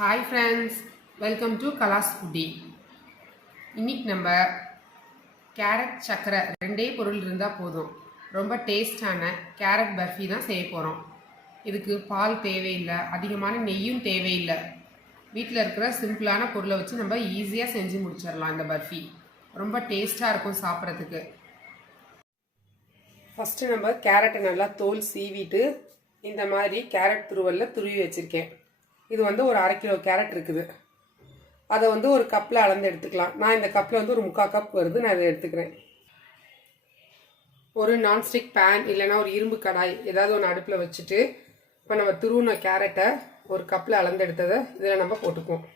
Hi friends, welcome to KalasFoodie. இன்னைக்கு நம்ம carrot சக்கரை ரெண்டே பொருள் இருந்தால் போதும், ரொம்ப டேஸ்டான கேரட் பர்ஃபி தான் செய்ய போகிறோம். இதுக்கு பால் தேவையில்லை, அதிகமான நெய்யும் தேவையில்லை. வீட்டில் இருக்கிற சிம்பிளான பொருளை வச்சு நம்ம ஈஸியாக செஞ்சு முடிச்சிடலாம். இந்த பர்ஃபி ரொம்ப டேஸ்ட்டாக இருக்கும் சாப்பிட்றதுக்கு. ஃபஸ்ட்டு நம்ம கேரட்டை நல்லா தோல் சீவிட்டு இந்த மாதிரி கேரட் துருவலில் துருவி வச்சுருக்கேன். இது வந்து ஒரு 1/2 கிலோ கேரட் இருக்குது. அதை வந்து ஒரு கப்பில் அளந்து எடுத்துக்கலாம். நான் இந்த கப்பில் வந்து ஒரு 3/4 கப் வருது, நான் இதை எடுத்துக்கிறேன். ஒரு நான்ஸ்டிக் பேன் இல்லைனா ஒரு இரும்பு கடாய் ஏதாவது ஒன்று அடுப்பில் வச்சுட்டு இப்போ நம்ம துருவின கேரட்டை ஒரு கப்பில் அளந்து எடுத்ததை இதில் நம்ம போட்டுக்குவோம்.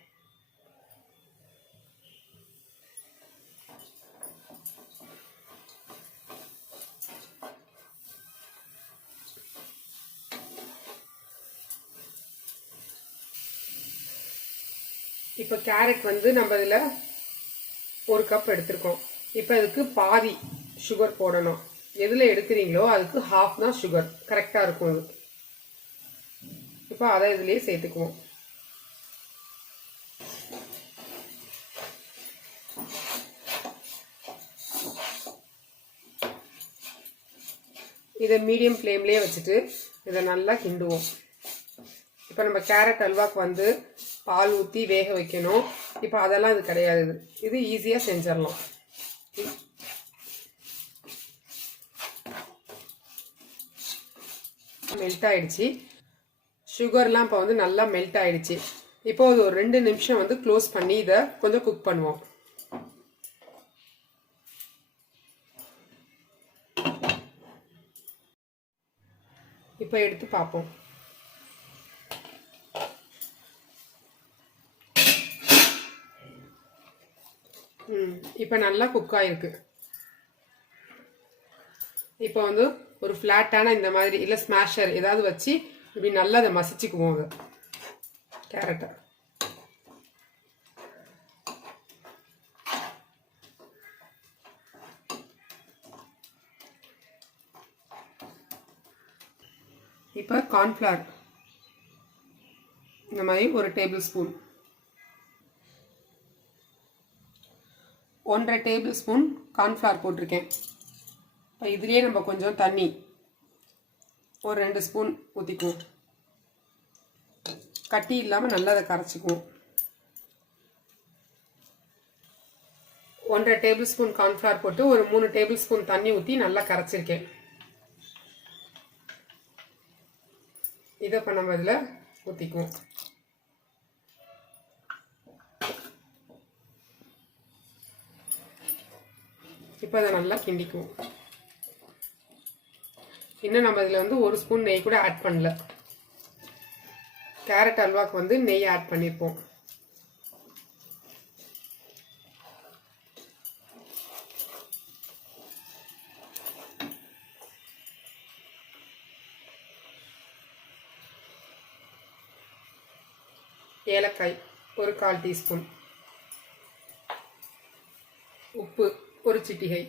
இப்போ கேரட் வந்து நம்ம இதில் 1 கப் எடுத்துருக்கோம். இப்போ இதுக்கு பாதி சுகர் போடணும். எதில் எடுக்கிறீங்களோ அதுக்கு ½ தான் சுகர் கரெக்டாக இருக்கும். இது இப்போ அதை இதுலேயே சேர்த்துக்குவோம். இதை மீடியம் ஃப்ளேம்லேயே வச்சுட்டு இதை நல்லா கிண்டுவோம். இப்போ நம்ம கேரட் அல்வாக்கு வந்து பால் ஊற்றி வேக வைக்கணும். இப்போ அதெல்லாம் இது கிடையாது, இது ஈஸியாக செஞ்சிடலாம். மெல்ட் ஆயிடுச்சு, சுகர்லாம் இப்போ வந்து நல்லா மெல்ட் ஆயிடுச்சு. இப்போ அது ஒரு 2 நிமிஷம் வந்து க்ளோஸ் பண்ணி இதை கொஞ்சம் குக் பண்ணுவோம். இப்போ எடுத்து பார்ப்போம். இப்போ நல்லா குக் ஆகிருக்கு. இப்போ வந்து ஒரு ஃப்ளாட்டான இந்த மாதிரி இல்லை ஸ்மாஷர் ஏதாவது வச்சு இப்படி நல்லா அதை மசிச்சுக்குவோம். அது கேரட்டை இப்போ கார்ன்ஃப்ளவர் இந்த மாதிரி ஒரு table spoon, 1/2 table spoon cornflour போட்டிருக்கேன். இப்போ இதுலேயே நம்ம கொஞ்சம் தண்ணி ஒரு 2 ஸ்பூன் ஊற்றிக்குவோம். கட்டி இல்லாமல் நல்லா அதை கரைச்சிக்குவோம். 1/2 டேபிள் ஸ்பூன் கார்ன்ஃப்ளவர் போட்டு ஒரு 3 டேபிள் ஸ்பூன் தண்ணி ஊற்றி நல்லா கரைச்சிருக்கேன். இதை இப்போ நம்ம இதில் ஊற்றிக்குவோம். இப்போ அதை நல்லா கிண்டிக்குவோம். இன்னும் நம்ம இதில் வந்து 1 ஸ்பூன் நெய் கூட ஆட் பண்ணல. கேரட் அல்வாக்கு வந்து நெய் ஆட் பண்ணியிருப்போம். ஏலக்காய் ஒரு 1/4 டீஸ்பூன், உப்பு ஒரு சிட்டிகை,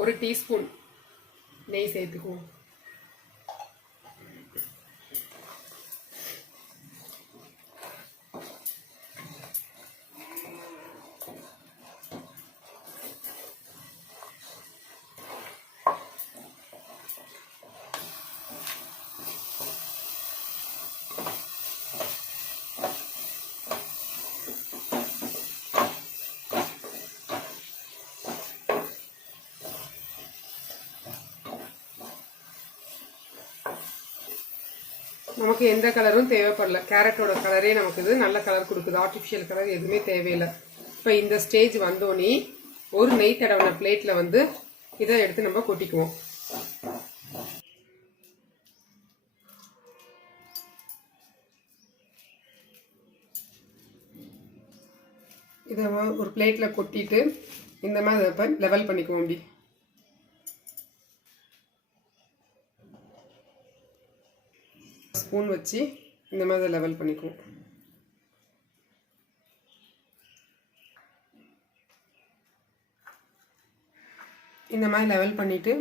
ஒரு டீஸ்பூன் நெய் சேர்த்துக்குவோம். நமக்கு எந்த கலரும் தேவைப்படல, கேரட்டோட கலரே நமக்கு இது நல்ல கலர் கொடுக்குது. ஆர்டிஃபிஷியல் கலர் எதுவுமே தேவையில்லை. இப்போ இந்த ஸ்டேஜ் வந்தோடனே ஒரு நெய் தடவின பிளேட்டில் வந்து இதை எடுத்து நம்ம கொட்டிக்குவோம். இதை ஒரு பிளேட்டில் கொட்டிட்டு இந்த மாதிரி அதை லெவல் பண்ணிக்குவோம். அப்படி ஸ்பூன் வச்சு இந்த மாதிரி லெவல் பண்ணிக்குவோம். இந்த மாதிரி லெவல் பண்ணிவிட்டு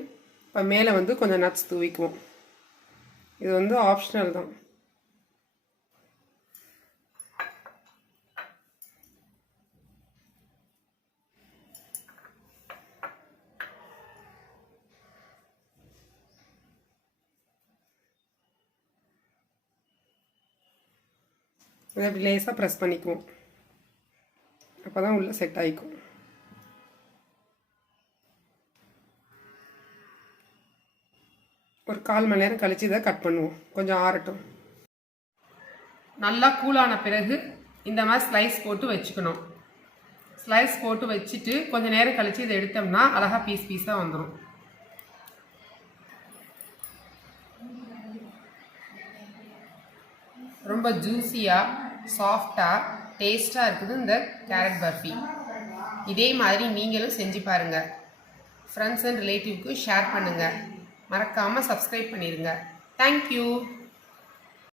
இப்போ மேலே கொஞ்சம் நட்ஸ் தூவிக்குவோம். இது ஆப்ஷனல் தான். இதை அப்படி லேசாக ப்ரெஸ் பண்ணிக்குவோம். அப்போ தான் உள்ளே செட் ஆகிக்கும். ஒரு 1/4 மணி நேரம் கழித்து இதை கட் பண்ணுவோம். கொஞ்சம் ஆறட்டும். நல்லா கூலான பிறகு இந்த மாதிரி ஸ்லைஸ் போட்டு வச்சுக்கணும். ஸ்லைஸ் போட்டு வச்சுட்டு கொஞ்சம் நேரம் கழித்து இதை எடுத்தோம்னா அழகாக பீஸாக வந்துடும். ரொம்ப ஜூஸியாக சாஃப்டாக டேஸ்ட்டாக இருக்குது இந்த கேரட் பர்ஃபி. இதே மாதிரி நீங்களும் செஞ்சு பாருங்கள். ஃப்ரெண்ட்ஸ் அண்ட் ரிலேட்டிவ்க்கு ஷேர் பண்ணுங்கள். மறக்காமல் சப்ஸ்கிரைப் பண்ணிடுங்க. தேங்க்யூ.